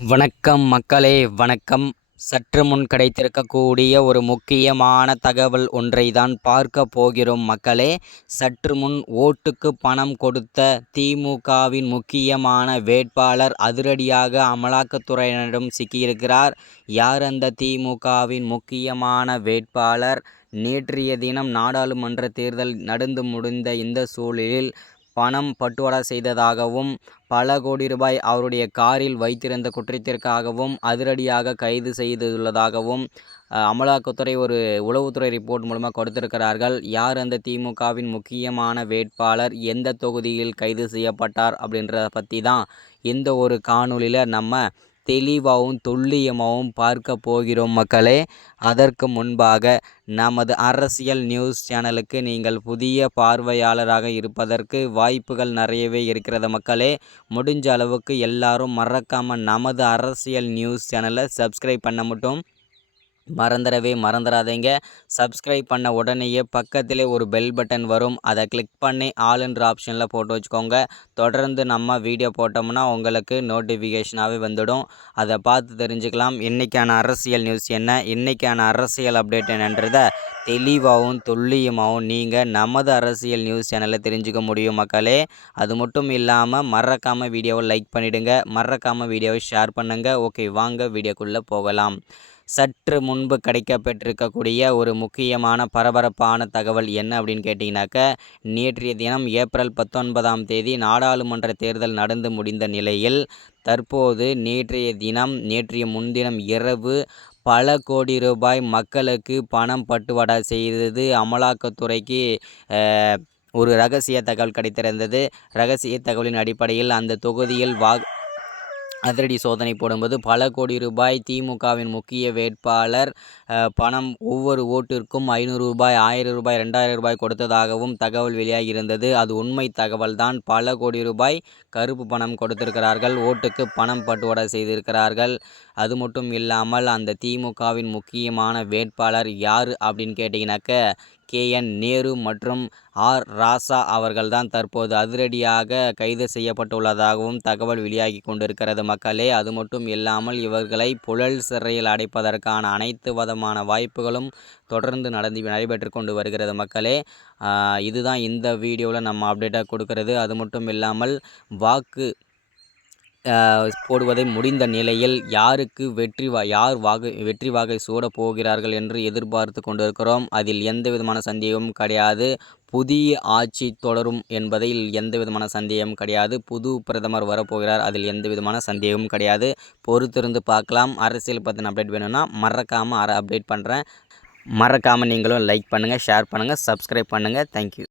வணக்கம் மக்களே, வணக்கம். சற்று முன் கிடைத்திருக்கக்கூடிய ஒரு முக்கியமான தகவல் ஒன்றை தான் பார்க்க போகிறோம் மக்களே. சற்று முன் ஓட்டுக்கு பணம் கொடுத்த திமுகவின் முக்கியமான வேட்பாளர் அதிரடியாக அமலாக்கத்துறையினரிடம் சிக்கியிருக்கிறார். யார் அந்த திமுகவின் முக்கியமான வேட்பாளர்? நேற்றைய தினம் நாடாளுமன்ற தேர்தல் நடந்து முடிந்த இந்த சூழலில் பணம் பட்டுவாடா செய்ததாகவும் பல கோடி ரூபாய் அவருடைய காரில் வைத்திருந்த குற்றத்திற்காகவும் அதிரடியாக கைது செய்துள்ளதாகவும் அமலாக்கத்துறை ஒரு உளவுத்துறை ரிப்போர்ட் மூலமாக கொடுத்திருக்கிறார்கள். யார் அந்த திமுகவின் முக்கியமான வேட்பாளர், எந்த தொகுதியில் கைது செய்யப்பட்டார் அப்படின்றத பற்றி தான் இந்த ஒரு காணொலியில் நம்ம தெளிவாகவும் துல்லியமாகவும் பார்க்க போகிறோம் மக்களே. அதற்கு முன்பாக நமது அரசியல் நியூஸ் சேனலுக்கு நீங்கள் புதிய பார்வையாளராக இருப்பதற்கு வாய்ப்புகள் நிறையவே இருக்கிறது மக்களே. முடிஞ்ச அளவுக்கு எல்லாரும் மறக்காமல் நமது அரசியல் நியூஸ் சேனலை சப்ஸ்கிரைப் பண்ண மட்டும் மறந்துடாதீங்க. சப்ஸ்கிரைப் பண்ண உடனேயே பக்கத்திலே ஒரு பெல் பட்டன் வரும். அதை கிளிக் பண்ணி ஆல் என்ற ஆப்ஷனில் போட்டு வச்சுக்கோங்க. தொடர்ந்து நம்ம வீடியோ போட்டோம்னா உங்களுக்கு நோட்டிஃபிகேஷனாகவே வந்துடும். அதை பார்த்து தெரிஞ்சுக்கலாம் இன்றைக்கான அரசியல் நியூஸ் என்ன, இன்றைக்கான அரசியல் அப்டேட் என்னன்றதை தெளிவாகவும் துல்லியமாகவும் நீங்கள் நமது அரசியல் நியூஸ் சேனலில் தெரிஞ்சுக்க முடியும் மக்களே. அது மட்டும் இல்லாமல் மறக்காமல் வீடியோவை லைக் பண்ணிவிடுங்க, மறக்காமல் வீடியோவை ஷேர் பண்ணுங்கள். ஓகே, வாங்க வீடியோக்குள்ளே போகலாம். சற்று முன்பு கிடைக்கப்பெற்றிருக்கக்கூடிய ஒரு முக்கியமான பரபரப்பான தகவல் என்ன அப்படின்னு கேட்டிங்கனாக்க, நேற்றைய தினம் ஏப்ரல் 19ஆம் தேதி நாடாளுமன்ற தேர்தல் நடந்து முடிந்த நிலையில் தற்போது நேற்றைய முன்தினம் இரவு பல கோடி ரூபாய் மக்களுக்கு பணம் பட்டுவாடா செய்தது அமலாக்கத்துறைக்கு ஒரு ரகசிய தகவல் கிடைத்திருந்தது. ரகசிய தகவலின் அடிப்படையில் அந்த தொகுதியில் அதிரடி சோதனை போடும்போது பல கோடி ரூபாய் திமுகவின் முக்கிய வேட்பாளர் பணம் ஒவ்வொரு ஓட்டிற்கும் 500 ரூபாய், 1000 ரூபாய், 2000 ரூபாய் கொடுத்ததாகவும் தகவல் வெளியாகி இருந்தது. அது உண்மை தகவல் தான். பல கோடி ரூபாய் கருப்பு பணம் கொடுத்திருக்கிறார்கள், ஓட்டுக்கு பணம் பட்டுவாடா செய்திருக்கிறார்கள். அது மட்டும் இல்லாமல் அந்த திமுகவின் முக்கியமான வேட்பாளர் யார் அப்படின்னு கேட்டிங்கனாக்க, KN நேரு மற்றும் R ராசா அவர்கள்தான் தற்போது அதிரடியாக கைது செய்யப்பட்டுள்ளதாகவும் தகவல் வெளியாகி கொண்டிருக்கிறது மக்களே. அது மட்டும் இல்லாமல் இவர்களை புழல் சிறையில் அடைப்பதற்கான அனைத்து விதமான வாய்ப்புகளும் தொடர்ந்து நடைபெற்று கொண்டு வருகிறது மக்களே. இதுதான் இந்த வீடியோவில் நம்ம அப்டேட்டாக கொடுக்கறது. அது மட்டும் இல்லாமல் வாக்கு போடுவதை முடிந்த நிலையில் யாருக்கு வெற்றி வாகை சூடப் போகிறார்கள் என்று எதிர்பார்த்து கொண்டிருக்கிறோம். அதில் எந்த விதமான சந்தேகமும் கிடையாது. புதிய ஆட்சி தொடரும் என்பதில் எந்த விதமான சந்தேகமும் கிடையாது. புது பிரதமர் வரப்போகிறார், அதில் எந்த விதமான சந்தேகமும் கிடையாது. பொறுத்திருந்து பார்க்கலாம். அரசியல் பற்றின அப்டேட் வேணும்னா மறக்காமல் அப்டேட் பண்ணுறேன். மறக்காமல் நீங்களும் லைக் பண்ணுங்கள், ஷேர் பண்ணுங்கள், சப்ஸ்கிரைப் பண்ணுங்கள். தேங்க்யூ.